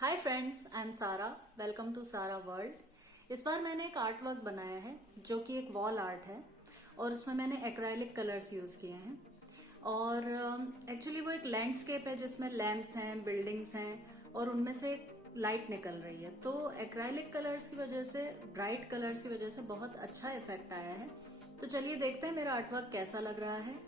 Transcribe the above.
Hi friends, I am सारा। Welcome to सारा वर्ल्ड। इस बार मैंने एक आर्ट वर्क बनाया है जो कि एक वॉल आर्ट है और उसमें मैंने एक्राइलिक कलर्स यूज किए हैं। और एक्चुअली वो एक लैंडस्केप है जिसमें लैंप्स हैं, बिल्डिंग्स हैं और उनमें से लाइट निकल रही है। तो एक्राइलिक कलर्स की वजह से, ब्राइट कलर्स की वजह से बहुत अच्छा इफेक्ट आया है। तो चलिए देखते हैं मेरा आर्ट वर्क कैसा लग रहा है।